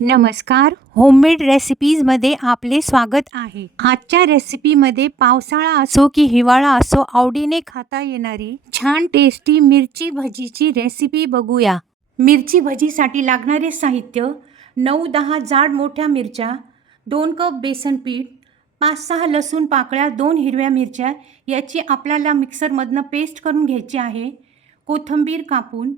नमस्कार, होममेड रेसिपीजमध्ये आपले स्वागत आहे। आजच्या रेसिपीमध्ये पावसाळा असो की हिवाळा असो आवडीने खाता येणारी छान टेस्टी मिरची भजीची रेसिपी बघूया। मिरची भजीसाठी लागणारे साहित्य 9-10 जाड मोठ्या मिरच्या, 2 कप बेसन पीठ, 5-6 लसूण पाकळ्या, 2 हिरव्या मिरच्या याची आपल्याला मिक्सरमधनं पेस्ट करून घ्यायची आहे। कोथिंबीर कापून,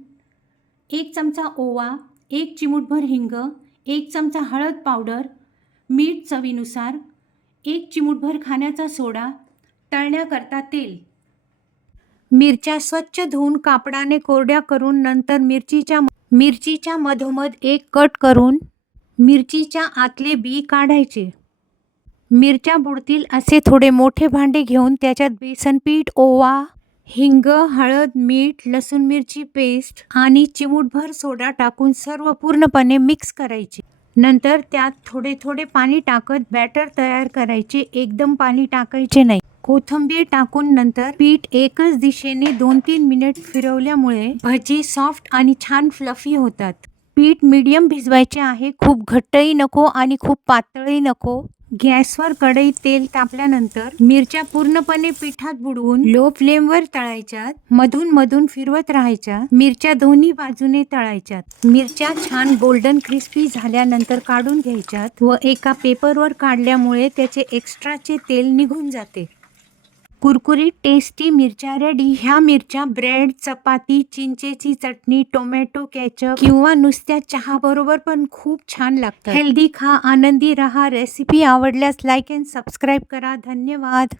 1 चमचा ओवा, 1 चिमूटभर हिंग, 1 चमचा हळद पावडर, मीठ चवीनुसार, 1 चिमूटभर खाण्याचा सोडा, तळण्याकरता तेल। मिरच्या स्वच्छ धुवून कापडाने कोरड्या करून नंतर मिरचीच्या मधोमध एक कट करून मिरचीच्या आतले बी काढायचे। मिरच्या बुडतील असे थोडे मोठे भांडे घेऊन त्याच्यात बेसन पीठ, ओवा, हिंग, हळद, मीठ, लसूण मिरची पेस्ट आणि चिमूटभर सोडा टाकून सर्व पूर्णपणे मिक्स करायचे। नंतर त्यात थोडे थोडे पाणी टाकत बॅटर तयार करायचे, एकदम पाणी टाकायचे नाही। कोथिंबीर टाकून नंतर पीठ एकच दिशेने 2-3 मिनिट फिरवल्यामुळे भजी सॉफ्ट आणि छान फ्लफी होतात। पीठ मीडियम भिजवायचे आहे, खूप घट्टही नको आणि खूप पातळही नको। गॅसवर कढईत तेल तापल्यानंतर मिरच्या पूर्णपणे पिठात बुडवून लो फ्लेमवर तळायच्यात, मधून मधून फिरवत राहायच्या। मिरच्या दोन्ही बाजूने तळायच्यात। मिरच्या छान गोल्डन क्रिस्पी झाल्यानंतर काढून घ्यायच्यात व एका पेपरवर काढल्यामुळे त्याचे एक्स्ट्राचे तेल निघून जाते। कुरकुरीत टेस्टी मिरच्या रेडी। ह्या मिरच्या ब्रेड, चपाती, चिंचेची चटणी, टोमॅटो केचप किंवा नुसत्या चहा बरोबर पण खूप छान लागतात। हेल्दी खा, आनंदी रहा। रेसिपी आवडल्यास लाईक अँड सबस्क्राईब करा। धन्यवाद।